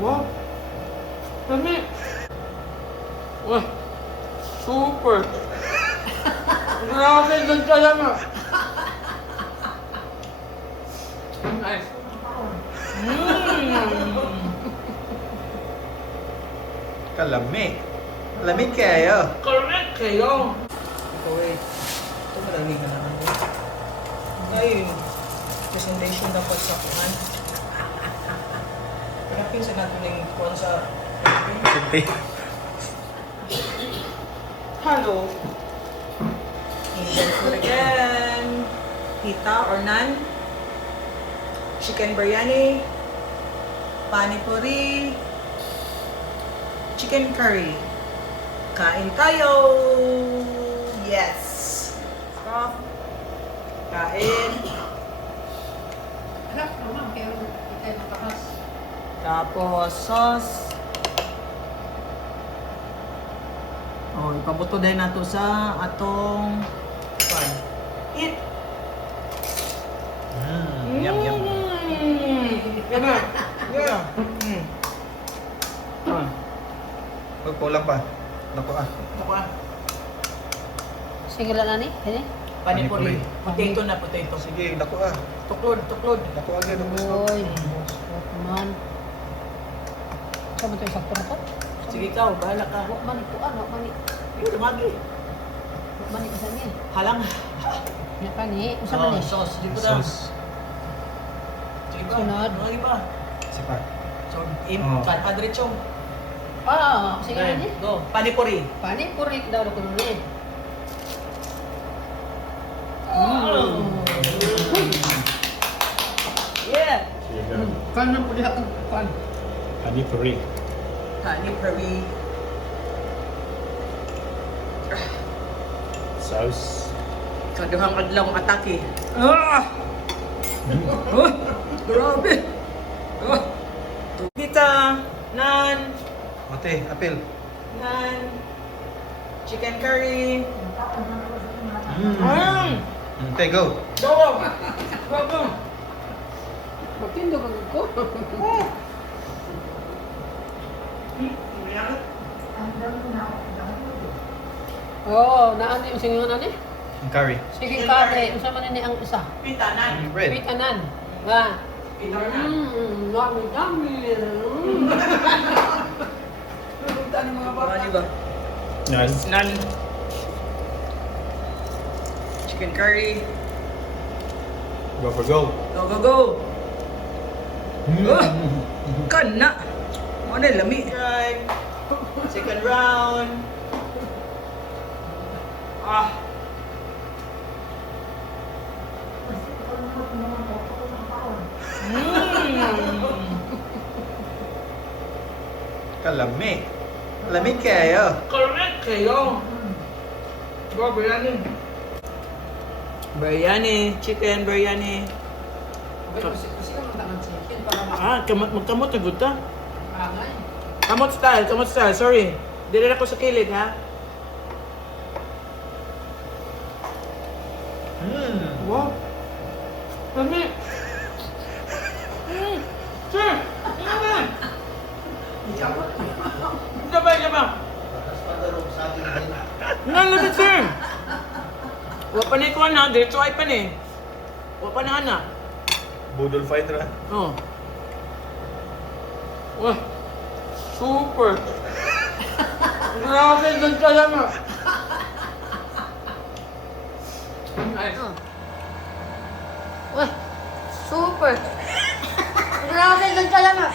Wow. Lami. Wah. Super. Grabe, doon ka lang ah. Nice. Kalami. Lamig kayo. Correct kayo. Ito eh. Ito marami ka naman eh. Ay, presentation dapat sa kuhan. Pinapin sa natin yung kuhan sa Sinti. Hello. Indian food again. Pita or naan. Chicken biryani. Pani puri. Chicken curry. Kain tayo! Yes! Stop. Kain. Harap naman, kaya ikay makakas. Tapos, sauce. Oh, ipabuto din nato sa atong pan. Eat! Yum, yum. Yeah. Yeah. Huwag kulang pa. Naku ah. Ako ah. Sige lang nani, kani? Panipuri. Panipuri. Potato na potato. Sige, naku ah. Tuklod, tuklod. Naku agad. Gusto. Oy, man. Saan mo ito isakto na to? Sige ikaw, bahala ka. Wak man ikuan, wak man Yun, lumagi. wak man ikasan niya. Halang. Nya kani, usa man ni? Sauce. Dito na. Sauce. Sige ba? Sunod. Lumagi ba? Sipa. So, Oh. Padrechong. Ah, sige lang ni. Go. Panipuri. Pani puri daw na kuno ni. Yeah. Kan na puli ang kan. Panipuri. Panipuri. Sauce. Kaduhang adlaw ang atake. Ah! Oh, grabe. Oh. Pita, naan, Mate, apel. naan, chicken curry. Okay, go. Go! Go, go! Magtindo ka ko. Oh, naani yung singon ani? Ang curry. Sige kare, usa man ni ang isa. Pita, naan. Bread. Wait anan. Nga. Pita, naan. Dami dami. Ano ba? Nice. Naan. Chicken curry. Go for go. Go, go, go! Oh, kana! Ano na, lami? Right. Second round. Ah. Kalami. Lamig kayo. Correct kayo. Go, biryani. Biryani, chicken biryani. Sige man tangan chicken para Ah, magkamot na good ta. makangay. Kamot style, sorry. Dili ako sa kilid, ha? Wow. Lami. Sir, ano ba? Isa ba? Nga lami, sir. Wa pa ni kuha na, diretso ay pa ni. Wa pa na ana. Budol fighter ah. Oh. Wah. Super. Grabe, doon ka lang ah. Nice. Wah, super. Grabe, doon ka lang ah.